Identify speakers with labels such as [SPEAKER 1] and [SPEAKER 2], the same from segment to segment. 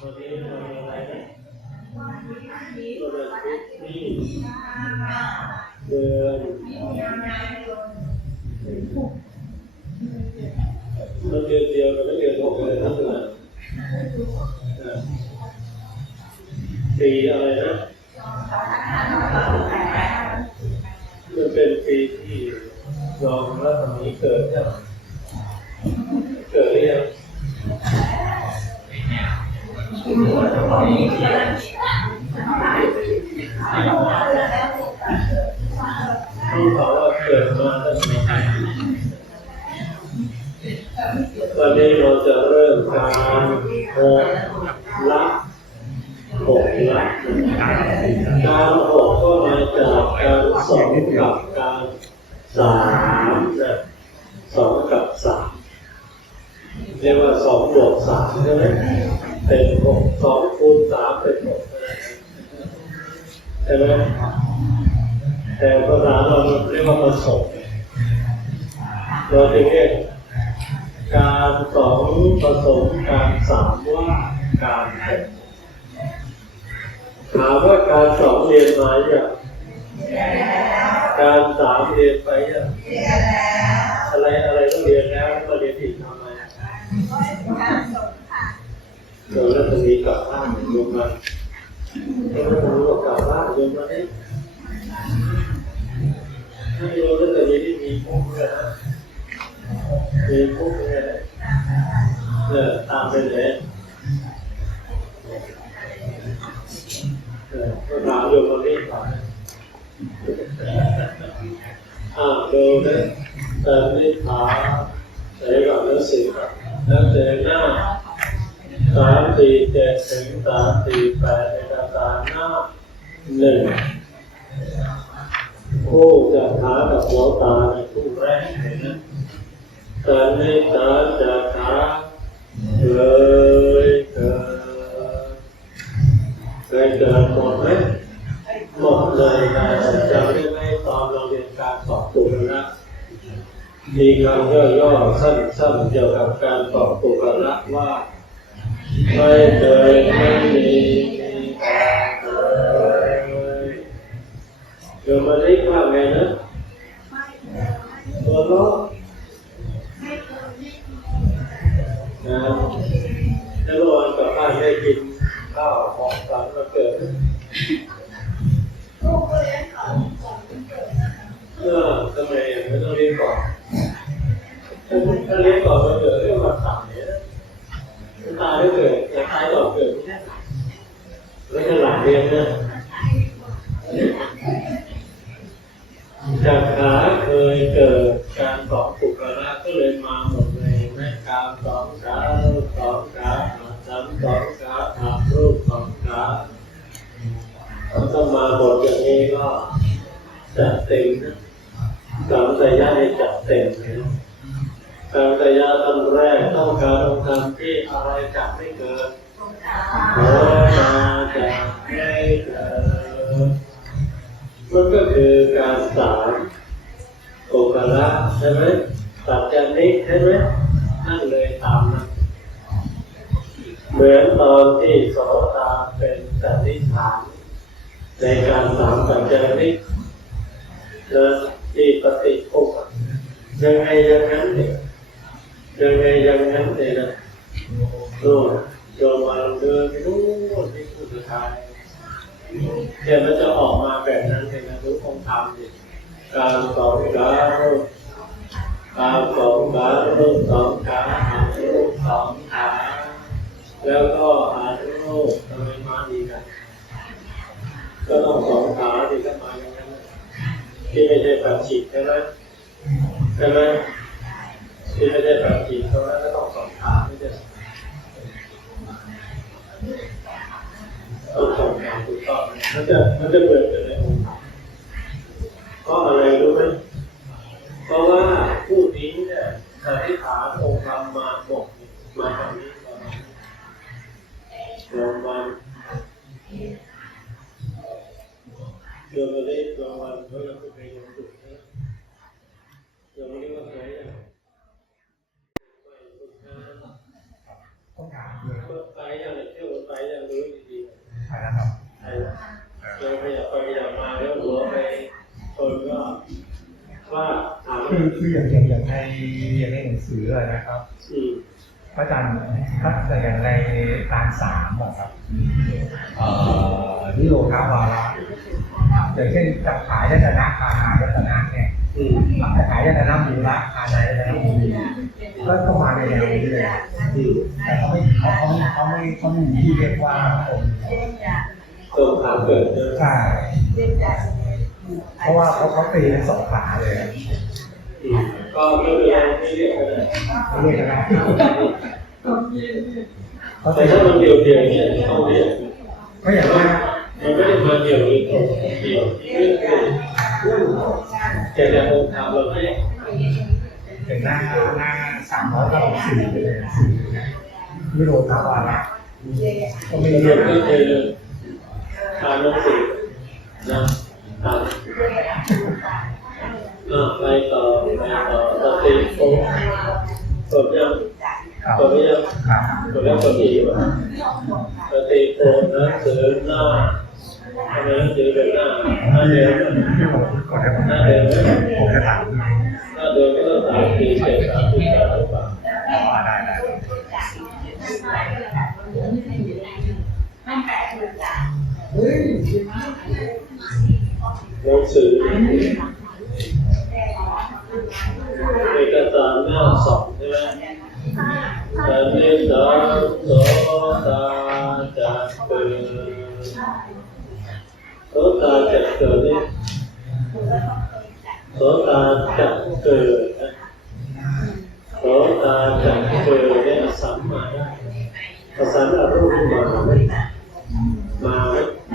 [SPEAKER 1] วันนี้เรามีอะไรนะเราเดินเดินเราเดือนเดียวเราไม่เดือนหกเลยนะเดือนปีอะไรนะมันเป็นปีที่รองรัฐมีเกิดเนี่ยเกิดหรือยัง ที่เขาว่าเกิดมาตั้งแต่วันนี้เราจะเริ่มการหกละหกละการหกก็มาจากการสองกับการสามนะสองกับสามเรียกว่าสองบวกสามใช่ไหม เป็นหกสองคูณสามเป็นหกใช่ไหมแต่ภาษาเราเรียกว่าผสมเราจะเรียกการสองผสมการสามว่าการหกถามว่าการสองเรียนมาอย่างการสามเรียนไปอย่างอะไรอะไรก็เรียนแล้วมาเรียนอีกทำไม เราเริ่มตรงนี้กลับบ้านโยมมาเราเริ่มรู้ว่ากลับบ้านโยมมาเนี่ยไม่รู้แล้วแต่มีที่มีพวกเลยนะมีพวกเลยนะ คำย่อๆสั้นๆเกี่ยวกับการสอบตัวนะว่า ไม่เคยไม่มีมีการเคยเดี๋ยวมาเรียกว่าไงนะตัวล้อนะแล้วเมื่อวานกลับบ้านได้กินข้าวของฝันมาเกิดเออทำไมไม่ต้องเรียนก่อน ถ้าเรียนก่อนเกิดเรื่องมาตายเนี่ยตายไม่เกิดแต่ตายก่อนเกิดไม่ได้แล้วจะหลังเรียนนะจากขาเคยเกิดการสองปุกระก็เลยมาหมดเลยแม่กามสองขาสองขาอาสัมสองขาอารูปสองขาถ้ามาหมดอย่างนี้ก็จัดเต็มนะกรรมแต่ยะให้จัดเต็มเลยนะ กรรมแต่ยะตั้งแรกต้องการต้องทำที่อะไรจับไม่เกิดโอ้มาจับไม่เกิดมันก็คือการสารโอกาละใช่ไหมตัดจานิใช่ไหมนั่นเลยตามนั้นเหมือนตอนที่โสตาเป็นสันนิษฐานในการสามปัจจานิเดินที่ปฏิภุกยังไงอยังนั้นเนี่ย ยังไงยังนั้นเนี่ยนะโน่นโยมมาเดินไปนู่นที่ผู้สุดท้ายเดี๋ยวมันจะออกมาแบบนั้นเองนะทุกคนทำดิการสองขาการสองขาลูกสองขาหาลูกสองขาแล้วก็หาลูกทำไมมาดีกันก็ต้องสองขาดีก็มาอย่างนั้นที่ไม่ใช่แบบฉีดใช่ไหมใช่ไหม ที่ไม่ได้แบบฉีเพราะว่าก็ต้องสองขาไม่ใช่ต้องทำงานถูกต้องมันจะมันจะเปิดกันในองค์ธรรมเพราะอะไรรู้ไหมเพราะว่าผู้นี้เนี่ยอธิษฐานองค์ธรรมมาบอกมาทางนี้มาลงมาเดือนละเล็กลงวันเขายังไม่เคยลงสุดนะยังไม่ได้ว่าใครอะไม่ฝึกงาน
[SPEAKER 2] ต้องถามเลย
[SPEAKER 1] ก็ไปอย่างเที่ยวไป
[SPEAKER 2] ช่แล้วครับ
[SPEAKER 1] ไอ้เราขยับไปขยับมาแล้วหัวไปชนก็ว่าถาม
[SPEAKER 2] คือคืออย่างอย่างอย่างในอย่างในหนังสืออะนะครับ
[SPEAKER 1] อืม
[SPEAKER 2] พระอาจารย์ถ้าแต่อย่างในการสามอะครับเอ่อนิโรธาวาระอย่างเช่นจับขายยตนะคาหายตนะเนี่ย
[SPEAKER 1] อืม
[SPEAKER 2] จับขายยตนะมูละคาหายตนะมูลีก็เข้ามาในแนวนี้เลย
[SPEAKER 1] อืม
[SPEAKER 2] แต่เขาไม่เขาเขาไม่เขาไม่เขาไม่มีที่เรียกว่าผม
[SPEAKER 1] ตรงขาเกิดเนอะ
[SPEAKER 2] ใช่เพราะว่าเขาเขาตีเป็นสองขาเลยอะ
[SPEAKER 1] อืม ก็ไม่เรไม่เรียกก็ได้
[SPEAKER 2] เขาเรียกกันเขา
[SPEAKER 1] แต่ถ้ามันเดี่ยวเดี่ยวเนี่ยต้องเรียก
[SPEAKER 2] ก็อยางว่า
[SPEAKER 1] มันไม่ได้มาเดี่ยวหรือตรงเดี่ยวเรื่องคือแต่แต่องค์ธรรมเราไม่
[SPEAKER 2] เป็นหน้าหน้าสามร้อยเก้าสิบสี่เลยสี่นิโรธาวาระก็ไม่
[SPEAKER 1] เรี
[SPEAKER 2] เรี
[SPEAKER 1] ย
[SPEAKER 2] ย
[SPEAKER 1] น
[SPEAKER 2] ก
[SPEAKER 1] ก็คือทานหนังสือนะทา อ่าไปต่อไปต่อสติโฟสดยัง
[SPEAKER 2] ครับ
[SPEAKER 1] สดไม่ยัง
[SPEAKER 2] ครับ
[SPEAKER 1] สดแล้วสติวะสติโฟหนังสือหน้าทำไมหนังสือเป็นหน้าหน้าเดิน
[SPEAKER 2] ที่ผมพูดก่อนให้ผม
[SPEAKER 1] หน้าเดิน
[SPEAKER 2] ผมจะถาม
[SPEAKER 1] หน้าเดินก็ต้องสามสี่เจ็ดสามสี่สามหรือเปล่า
[SPEAKER 2] ว่าได้ได้
[SPEAKER 1] หนังสือเอกสารหน้าสองใช่ไหมอันนี้ สามโสตาจักเกิดโสตาจักเกิดนี่โสตาจักเกิดนะโสตาจักเกิดเนี่ยสัมมาได้ภาษาอรูปมาไหมมาไหมไ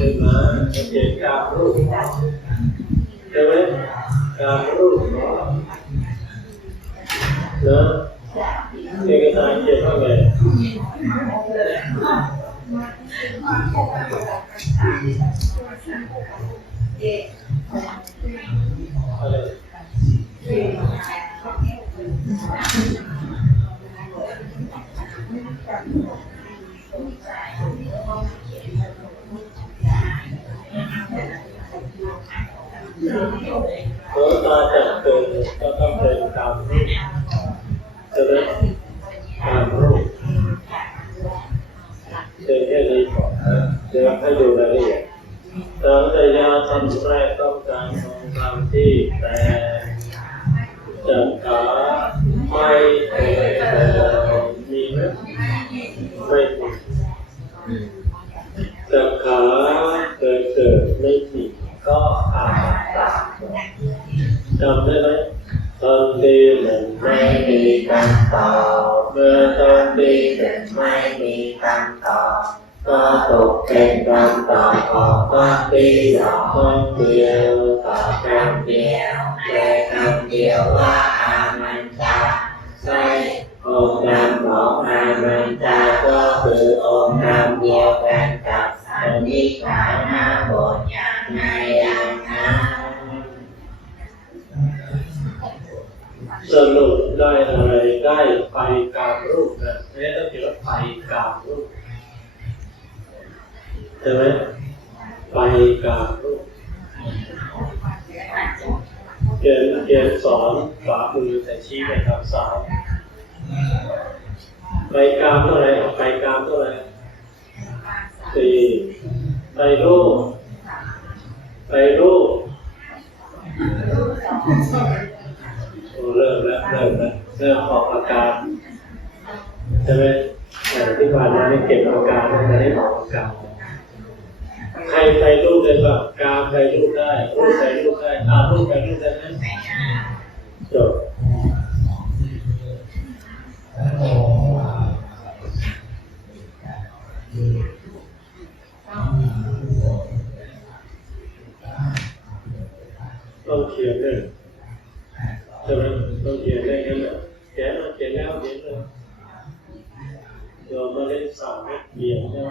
[SPEAKER 1] ม่มาจะเจอกาบรูปใช่ไหมกาบรูปเนาะ เอกสารเขียนว่าไงอะไร ของตอนดีดอกคนเดียวตอคำเดียวแต่คำเดียวว่าอามันตาใช่องค์นามของอามันตาก็คือองค์นามเดียวกันกับสันนิฐานาบทอย่างไรอย่างนั้นสรุปได้อะไรได้ไปกามรูปนะนี่ต้องเขียนว่าไปกามรูปใช่ไหม ไปกามรูปเขียนเขียนสอนขวามือแต่ชี้ไปทางซ้ายไปกามเท่าไหร่ไปกามเท่าไรสี่ไปรูปไปรูปเริ่มแล้วเริ่มแล้วเริ่มออกอาการใช่ไหมแต่ที่ผ่านมานี่เก็บอาการแล้วจะได้ออกอาการ ใครใครรูปได้บ้างกาใครรูปได้รูปใครรูปได้อารูปใครรูปได้ไหมจบต้องเขียนเลยใช่ไหมต้องเขียนได้งั้นแหละเขียนมาเขียนแล้วเขียนเลยเรามาเล่นสามเม็ดเขียนใช่ไหม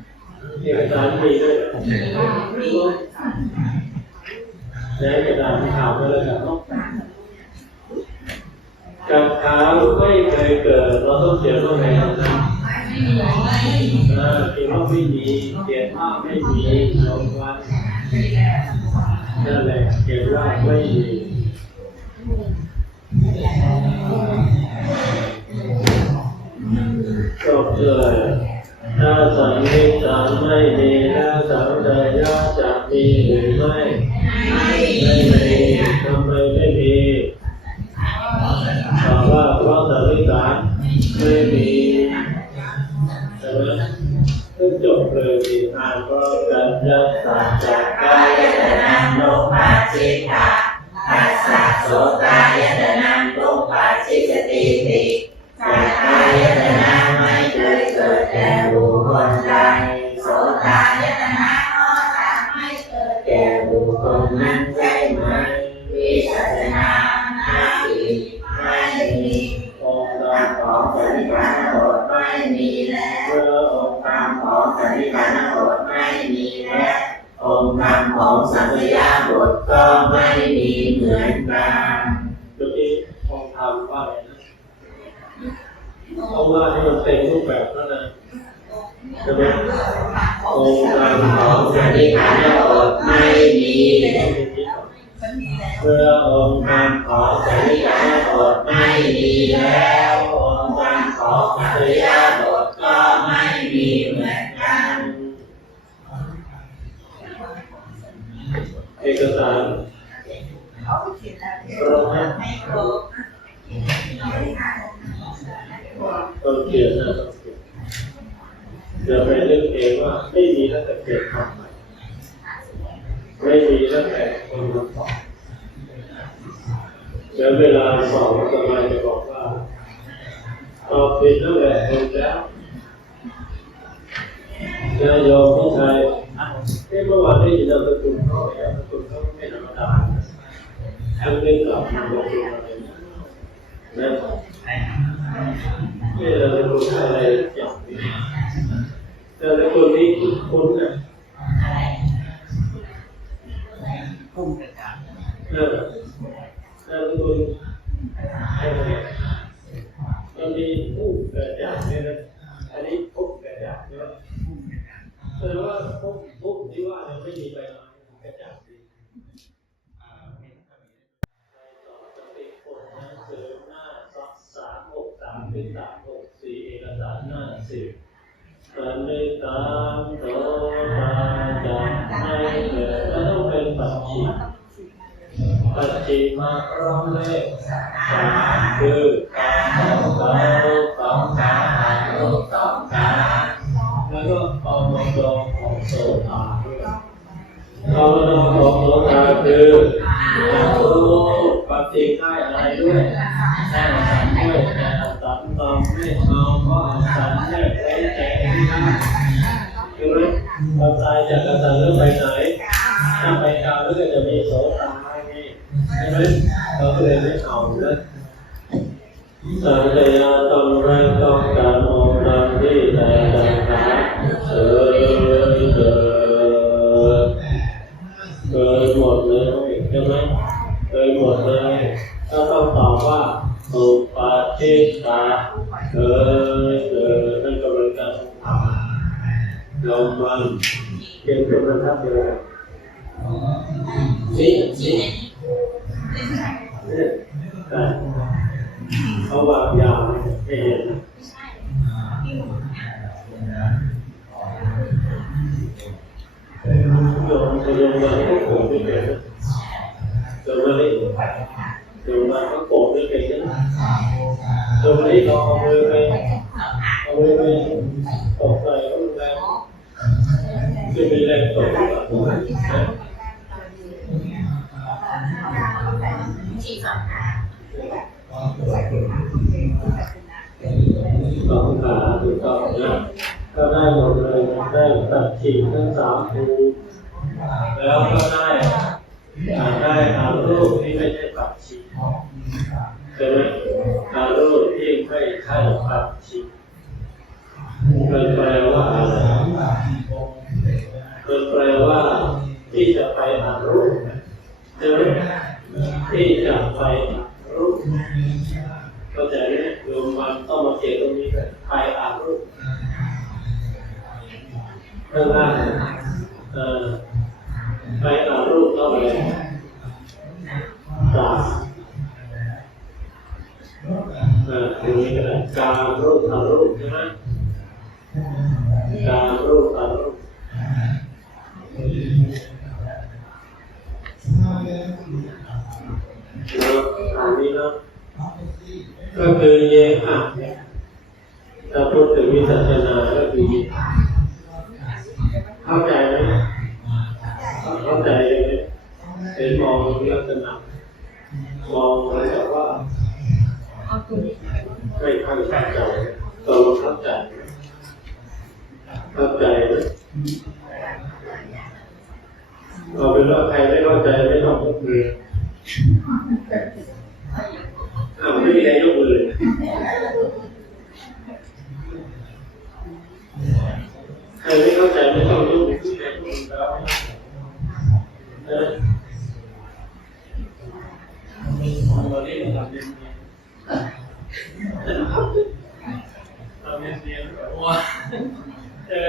[SPEAKER 1] เอกสารมีด้วยเหรอ
[SPEAKER 3] มี
[SPEAKER 1] ลบแล้วเอกสารข่าวก็เลยครับลบกับขาวไม่เคยเกิด เราต้องเขียนว่าไงครับนะ
[SPEAKER 3] ไม่มีไม่มี
[SPEAKER 1] เออเขียนว่าไม่มีเขียนว่าไม่มีลงวันนั่นแหละเขียนว่าไม่มีจบเลย ไม่มีแล้วสังเดยาจะมีหรือไม่
[SPEAKER 3] ไม่
[SPEAKER 1] มีทำไมไม่มีตอบว่าเพราะสันนิษฐานไม่มีใช่ไหมก็จบเลยดีอ่านเพราะกันยัตสัจจกากา
[SPEAKER 3] ยยตนะโนปัสสิกา คคลนั้นใช่ไหมวิสัชนานาทีไม่มี
[SPEAKER 1] องค์ธรรของสันนิษฐานโหด
[SPEAKER 3] ไม่มีแล้ว
[SPEAKER 1] เพื่อองค์
[SPEAKER 3] ตา
[SPEAKER 1] การ
[SPEAKER 3] มของสันนิษฐานบทไม่มีแล้วองค์ธรรมของสัม
[SPEAKER 1] ยาบ
[SPEAKER 3] ท
[SPEAKER 1] ก็ ดไม่มีแล้วองค์การของสัญญา ตอบผิดตั้งแหละถูกแล้วนายโยมพี่ชายเอ้เมื่อวานได้ยินนามสกุลเขาเนี่ยนามสกุลเขาไม่ธรรมดาทำเรื่องกับนามสกุลอะไรนะนะไม่นามสกุลอะไรอย่างนี้นามสกุนนี้คุ้นๆนะ
[SPEAKER 2] พุ่งกระจาย
[SPEAKER 1] เออนาสกุลอะไรมันมีผู้เกิดจากเนี่ยนะอันนี้ผู้เกิดจากใช่ไหม แสดงว่าผู้ผู้ที่ว่าเนี่ยไม่มีใบไม้กิดจากดีในต่อสติผลหนังสือหน้าสามหกสามเป็นสามหกสี่เอกสารหน้าสิบสันนิษฐานโตตาจะไม่เกิดก็ต้องเป็นปัจจิปัจจิมาพร้อมเลขสามคือการของเรา โสตาด้วยอมดของโสตาคือรู้ปฏิฆาอะไรด้วยแค่สันด้วยแต่สันตอมไม่เอาเพราะสันแยกไว้ใจที่นั่นคือไหมเราตายจากกษัตริย์แล้วไปไหนถ้าไปกาวแล้วก็จะมีโสตาไงใช่ไหมเราก็เลยไม่เอานะสั ทิตาเกิดเกิดนั่นก็เป็นการทำลงมันเพียงเป็นบรรทัดเดียวสิสิเนี่ยแต่เขาวางยาวให้เห็นโยมโยมมาก็โกรธไม่เป็นนะโยมมานี่โยมมาก็ โยมมานี่เราเอามือไปเอามือไปตบใส่เขาแรงจะมีแรงตบหรือเปล่าสองขาถูกต้องนะก็ได้หมดเลยได้ตัดฉีกทั้งสามภูแล้วก็ได้อ่าได้อารูปที่ไม่ใช่ตัดฉีกใช่ไหมอารูปที่ไม่ใช่ตัดฉีก มันแปลว่าอะไรมันแป ลว่า ที่จะไปอารูปใช่ไหมที่จะไปอารูปเข้าใจไหมโยมมันต้องมาเขียนตรงนี้กันไปอารูปข้างล่างเอ่อไปอารูปเท่าไหร่สาเออตรงนี้ก็ได้การรูปอารูปใช่ไหมการรูปอารู ปแล้วอันนี้เนาะก็คือเยอะเนี่ยถ้าพูดถึงวิสัชนาก็คือเข้าใจไหมเข้าใจเลยเป็นมองลักษณะมองเหมือนกับว่าไม่ค่อยเข้าใจตกลงเข้าใจเข้าใจไหมเอาเป็นว่าใครไม่เข้าใจไม่ต้องยกมือ อ้าวไม่มีใครยกมือเลยใครไม่เข้าใจไม่ต้องยกมือที่ไหนยกมือแล้วนะตอนนี้เราทำเย็นๆทำเย็นๆแบบว่าใช่ไหม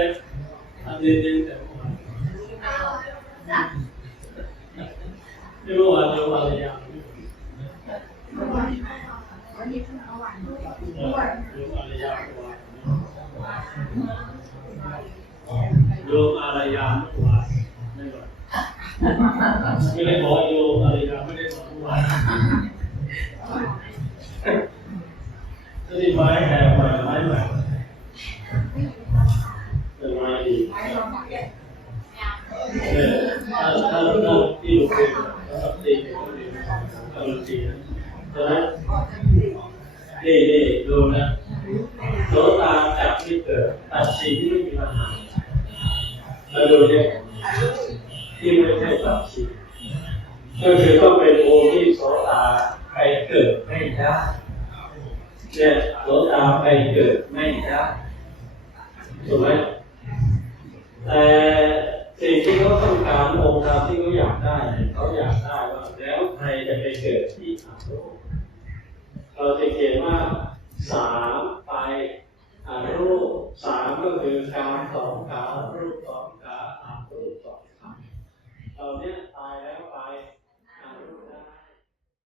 [SPEAKER 1] ทำเย็นๆแต่ว่าไม่รู้ว่าจะว่าอะไรอย่างเออรู้อะไรอย่างว่าโยมอารยาเมื่อวานไม่ว่าไม่ได้บอกโยมอารยาไม่ได้บอกเมื่อวานที่ไม้แหกใหม่ไม้ใหม่เป็ ไม่ใช่ตัดสิ่งก็คือต้องเป็นองค์ที่โสตาไปเกิดไม่ได้เนี่ยโสตาไปเกิดไม่ได้ถูกไหมแต่สิ่งที่เขาต้องการองค์ธรรมที่เขาอยากได้เขาอยากได้ว่าแล้วใครจะไปเกิดที่อาโรเราจะเขียนว่าสามไปอารูปสามก็คือการสองขารูปสรูปสอง ขาเ